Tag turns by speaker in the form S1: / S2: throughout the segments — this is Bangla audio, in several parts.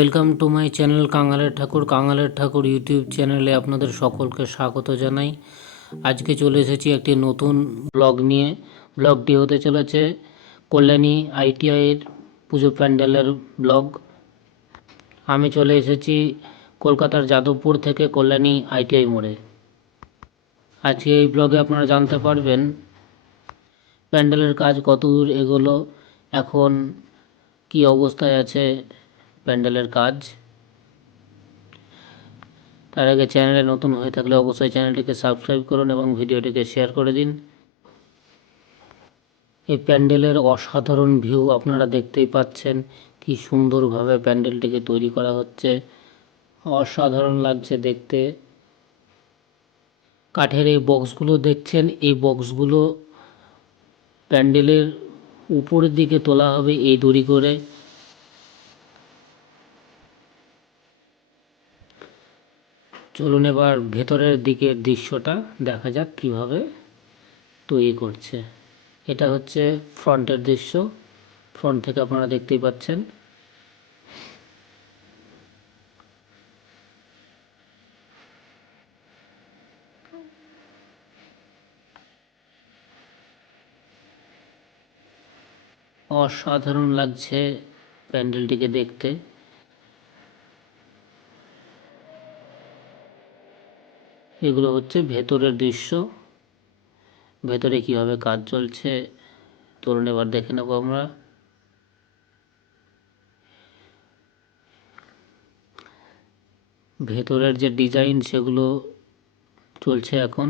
S1: ওয়েলকাম টু মাই চ্যানেল কাঙালের ঠাকুর কাঙালের ঠাকুর ইউটিউব চ্যানেলে আপনাদের সকলকে স্বাগত জানাই। আজকে চলে এসেছি একটি নতুন ব্লগ নিয়ে। ব্লগটি হতে চলেছে কল্যাণী আইটিআইয়ের পুজো প্যান্ডেলের ব্লগ। আমি চলে এসেছি কলকাতার যাদবপুর থেকে কল্যাণী আইটিআই মোড়ে। আজকে এই ব্লগে আপনারা জানতে পারবেন প্যান্ডেলের কাজ কত দূর এগোলো, এখন কি অবস্থায় আছে প্যান্ডেলের কাজ। তার আগে চ্যানেলে নতুন হয়ে থাকলে অবশ্যই চ্যানেলটিকে সাবস্ক্রাইব করুন এবং ভিডিওটিকে শেয়ার করে দিন। এই প্যান্ডেলের অসাধারণ ভিউ আপনারা দেখতেই পাচ্ছেন, কি সুন্দরভাবে প্যান্ডেলটিকে তৈরি করা হচ্ছে। অসাধারণ লাগছে দেখতে। কাঠের এই বক্সগুলো দেখছেন, এই বক্সগুলো প্যান্ডেলের উপরের দিকে তোলা হবে এই দড়ি করে। চলুন এবার ভেতরের দিকের দৃশ্যটা দেখা যাক কীভাবে তৈরি করছে। এটা হচ্ছে ফ্রন্টের দৃশ্য। ফ্রন্ট থেকে আপনারা দেখতেই পাচ্ছেন। অসাধারণ লাগছে প্যান্ডেলটিকে দেখতে। এগুলো হচ্ছে ভেতরের দৃশ্য। ভেতরে কীভাবে কাজ চলছে চলুন এবার দেখে নেব আমরা। ভেতরের যে ডিজাইন সেগুলো চলছে এখন।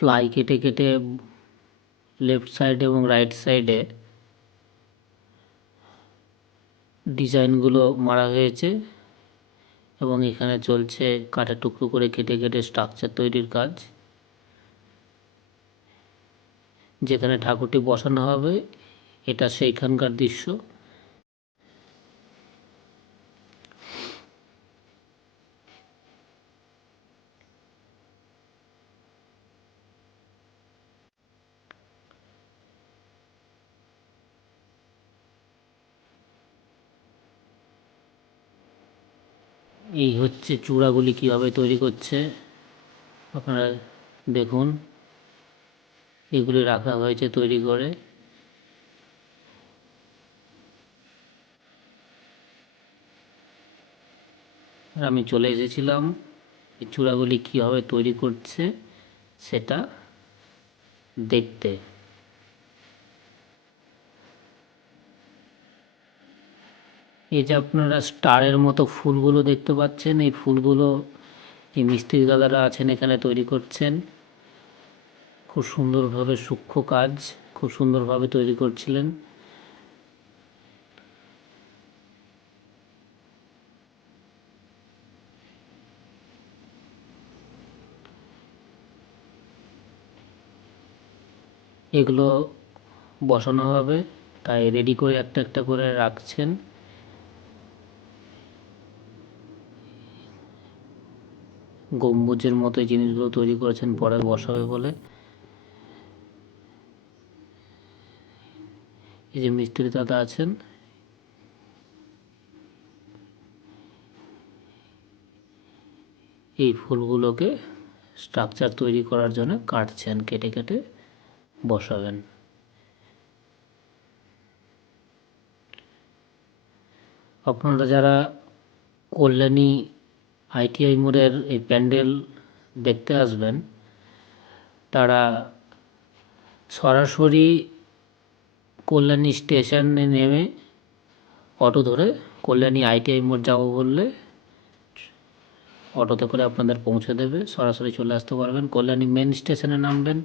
S1: প্লাই কেটে কেটে লেফট সাইড এবং রাইট সাইডে ডিজাইনগুলো মারা হয়েছে। এবং এখানে চলছে কাঠের টুকরো করে কেটে কেটে স্ট্রাকচার তৈরির কাজ। যেখানে ঠাকুরটি বসানো হবে, এটা সেইখানকার দৃশ্য। এই হচ্ছে চূড়াগুলি কীভাবে তৈরি করছে? আপনারা দেখুন। এগুলি রাখা হয়েছে তৈরি করে। আমি চলে এসেছিলাম। এই চূড়াগুলি কীভাবে তৈরি করছে সেটা দেখতে। এই যে আপনারা স্টারের মতো ফুলগুলো দেখতে পাচ্ছেন, এই ফুলগুলো এই মিস্ত্রি দাদারা আছেন, এখানে তৈরি করছেন। খুব সুন্দরভাবে সূক্ষ্ম কাজ, খুব সুন্দরভাবে তৈরি করছিলেন। এগুলো বসানো হবে, তাই রেডি করে একটা একটা করে রাখছেন। গম্বুজের মতো এই জিনিসগুলো তৈরি করেছেন পরে বসাবে বলে। এই যে মিস্ত্রি দাদা আছেন। এই ফুলগুলোকে স্ট্রাকচার তৈরি করার জন্য কাটছেন কেটে কেটে বসাবেন। আপনারা যারা কল্যাণী আইটিআই মোড়ের এই প্যান্ডেল দেখতে আসবেন। তারা সরাসরি কল্যাণী স্টেশনে নেমে অটো ধরে কল্যাণী আইটিআই মোড় যাব বললে অটোতে করে আপনাদের পৌঁছে দেবে। সরাসরি চলে আসতে পারবেন। কল্যাণী মেন স্টেশনে নামবেন।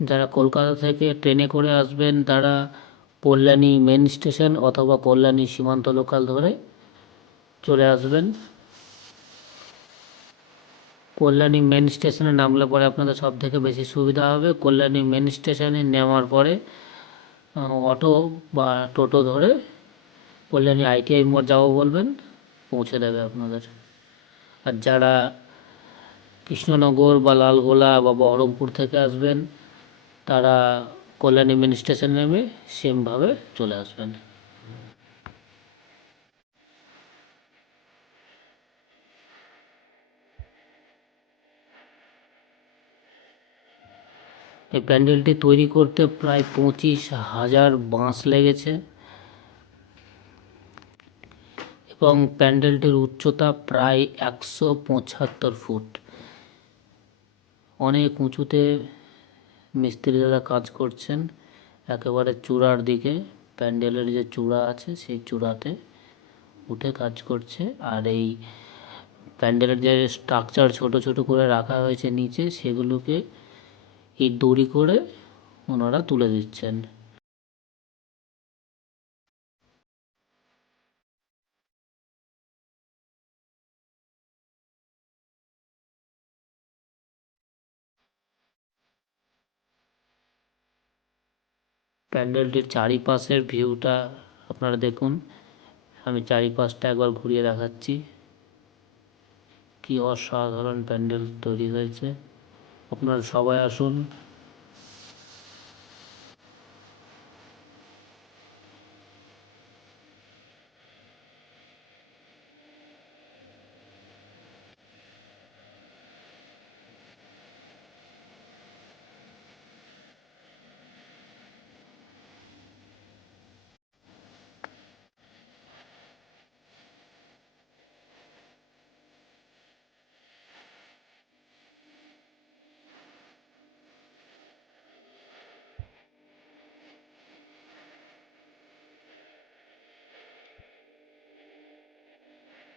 S1: যারা কলকাতা থেকে ট্রেনে করে আসবেন, তারা কল্যাণী মেন স্টেশন অথবা কল্যাণী সীমান্ত লোকাল ধরে চলে আসবেন। কল্যাণী মেন স্টেশনে নামলে পরে আপনাদের সব থেকে বেশি সুবিধা হবে। কল্যাণী মেন স্টেশনে নেওয়ার পরে অটো বা টোটো ধরে কল্যাণী আইটিআই মোড় যাব বলবেন, পৌঁছে দেবে আপনাদের। আর যারা কৃষ্ণনগর বা লালগোলা বা বহরমপুর থেকে আসবেন, তারা কল্যাণী মেন স্টেশন নেমে সেমভাবে চলে আসবেন। এই প্যান্ডেলটি তৈরি করতে প্রায় পঁচিশ হাজার বাঁশ লেগেছে। এবং প্যান্ডেলটির উচ্চতা প্রায় একশো পঁচাত্তর ফুট। অনেক উঁচুতে মিস্ত্রিরা কাজ করছেন একেবারে চূড়ার দিকে। প্যান্ডেলের যে চূড়া আছে সেই চূড়াতে উঠে কাজ করছে। আর এই প্যান্ডেলের যে স্ট্রাকচার ছোট ছোট করে রাখা হয়েছে নিচে সেগুলোকে এই দড়ি করে ওনারা তুলে দিচ্ছেন। প্যান্ডেলটির চারিপাশের ভিউটা আপনারা দেখুন। আমি চারিপাশটা একবার ঘুরিয়ে দেখাচ্ছি। কি অসাধারণ প্যান্ডেল তৈরি হয়েছে। আপনারা সবাই আসুন।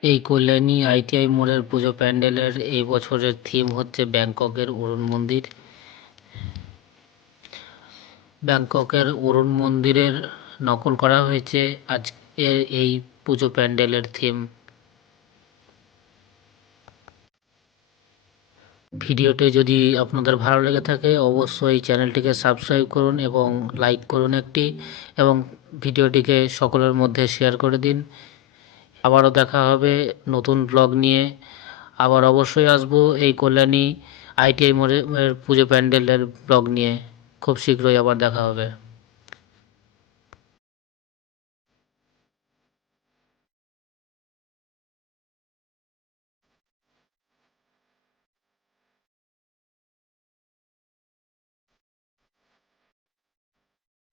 S1: এই কল্যাণী আইটিআই মোড়ের পুজো প্যান্ডেলের এই বছরের থিম হচ্ছে ব্যাংককের অরুণ মন্দির। ব্যাংককের অরুণ মন্দিরের নকল করা হয়েছে আজকের এই পুজো প্যান্ডেলের থিম ভিডিওটি যদি আপনাদের ভালো লেগে থাকে, অবশ্যই চ্যানেলটিকে সাবস্ক্রাইব করুন এবং লাইক করুন একটি, এবং ভিডিওটিকে সকলের মধ্যে শেয়ার করে দিন। আবারও দেখা হবে নতুন ব্লগ নিয়ে। আবার অবশ্যই আসব এই কল্যাণী আইটিআই মোড়ের পুজো প্যান্ডেলের ব্লগ নিয়ে। খুব শীঘ্রই আবার দেখা হবে।